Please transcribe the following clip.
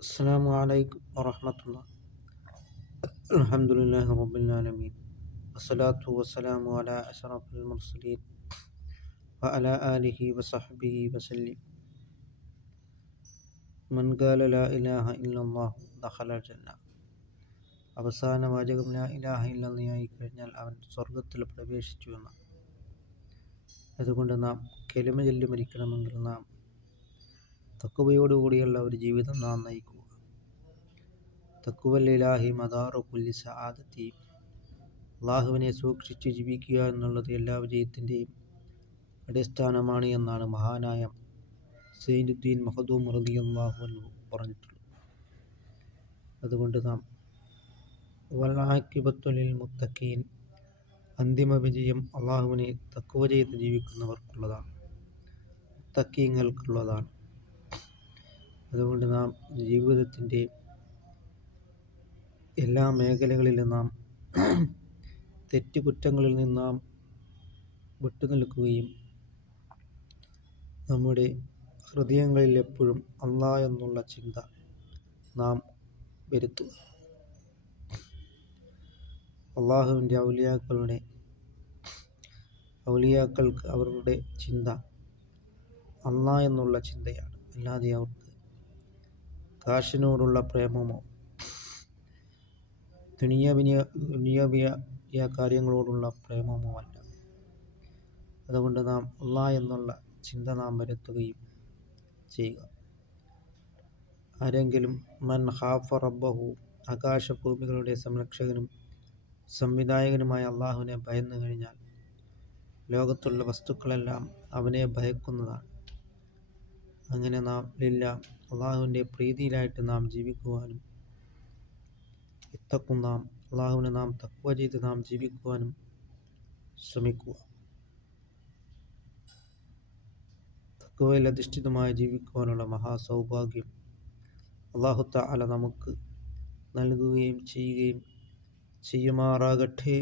അസ്സലാമു അലൈക്കും വറഹ്മത്തുള്ളാഹി. അൽഹംദുലില്ലാഹി റബ്ബിൽ ആലമീൻ. വസ്സലാത്തു വസ്സലാമു അലാ അശ്റഫിൽ മുർസലീൻ വഅലാ ആലിഹി വസഹ്ബിഹി വസല്ലം. മൻ ഖാല ലാ ഇലാഹ ഇല്ലല്ലാഹു ദഖലൽ ജന്ന. അവസാന വാചകം ലാ ഇലാഹ ഇല്ലല്ലാഹ് കഴിഞ്ഞാൽ അവൻ സ്വർഗത്തിൽ പ്രവേശിച്ചു എന്ന്. അതുകൊണ്ട് നാം കലിമ ചൊല്ലി മരിക്കണമെങ്കിൽ നാം തഖ്വയോടുകൂടിയുള്ള ഒരു ജീവിതം നാം നയിക്കുക. തഖ്വൽ ഇലാഹി മദാറു കുല്ലി സആദത്തി. അള്ളാഹുവിനെ സൂക്ഷിച്ച് ജീവിക്കുക എന്നുള്ളത് എല്ലാ വിജയത്തിൻ്റെയും അടിസ്ഥാനമാണ് എന്നാണ് മഹാനായ സൈനുദ്ദീൻ മഖ്ദൂം റളിയല്ലാഹു അൻഹു പറഞ്ഞിട്ടുള്ളത്. അതുകൊണ്ട് നാം വൽ ആഖിബത്തു ലിൽ മുത്തഖീൻ, അന്തിമ വിജയം അള്ളാഹുവിനെ തഖ്വ ചെയ്ത് ജീവിക്കുന്നവർക്കുള്ളതാണ്, മുത്തഖീങ്ങൾക്കുള്ളതാണ്. അതുകൊണ്ട് നാം ജീവിതത്തിൻ്റെ എല്ലാ മേഖലകളിലും നാം തെറ്റുകുറ്റങ്ങളിൽ നിന്ന് നാം വിട്ടുനിൽക്കുകയും നമ്മുടെ ഹൃദയങ്ങളിൽ എപ്പോഴും അല്ലാഹ് എന്നുള്ള ചിന്ത നാം വരുത്തുക. അള്ളാഹുവിൻ്റെ ഔലിയാക്കൾക്ക് അവരുടെ ചിന്ത അല്ലാഹ് എന്നുള്ള ചിന്തയാണ്. അല്ലാതെ അവർക്ക് കാശിനോടുള്ള പ്രേമമോ ദുനിയാവിയ കാര്യങ്ങളോടുള്ള പ്രേമമോ അല്ല. അതുകൊണ്ട് നാം അല്ലാഹ് എന്നുള്ള ചിന്ത നാം വരുത്തുകയും ചെയ്യുക. ആരെങ്കിലും മൻ ഖാഫ റബ്ബഹു, ആകാശഭൂമികളുടെ സംരക്ഷകനും സംവിധായകനുമായ അള്ളാഹുവിനെ ഭയന്നു കഴിഞ്ഞാൽ ലോകത്തുള്ള വസ്തുക്കളെല്ലാം അവനെ ഭയക്കുന്നതാണ്. അങ്ങനെ നാം അള്ളാഹുവിൻ്റെ പ്രീതിയിലായിട്ട് നാം ജീവിക്കുവാനും നാം അള്ളാഹുവിനെ നാം തഖ്വ ചെയ്ത് നാം ജീവിക്കുവാനും ശ്രമിക്കുക. തഖ്വയിൽ അധിഷ്ഠിതമായി ജീവിക്കുവാനുള്ള മഹാസൗഭാഗ്യം അല്ലാഹു തആല നമുക്ക് നൽകുകയും ചെയ്യുമാറാകട്ടെ.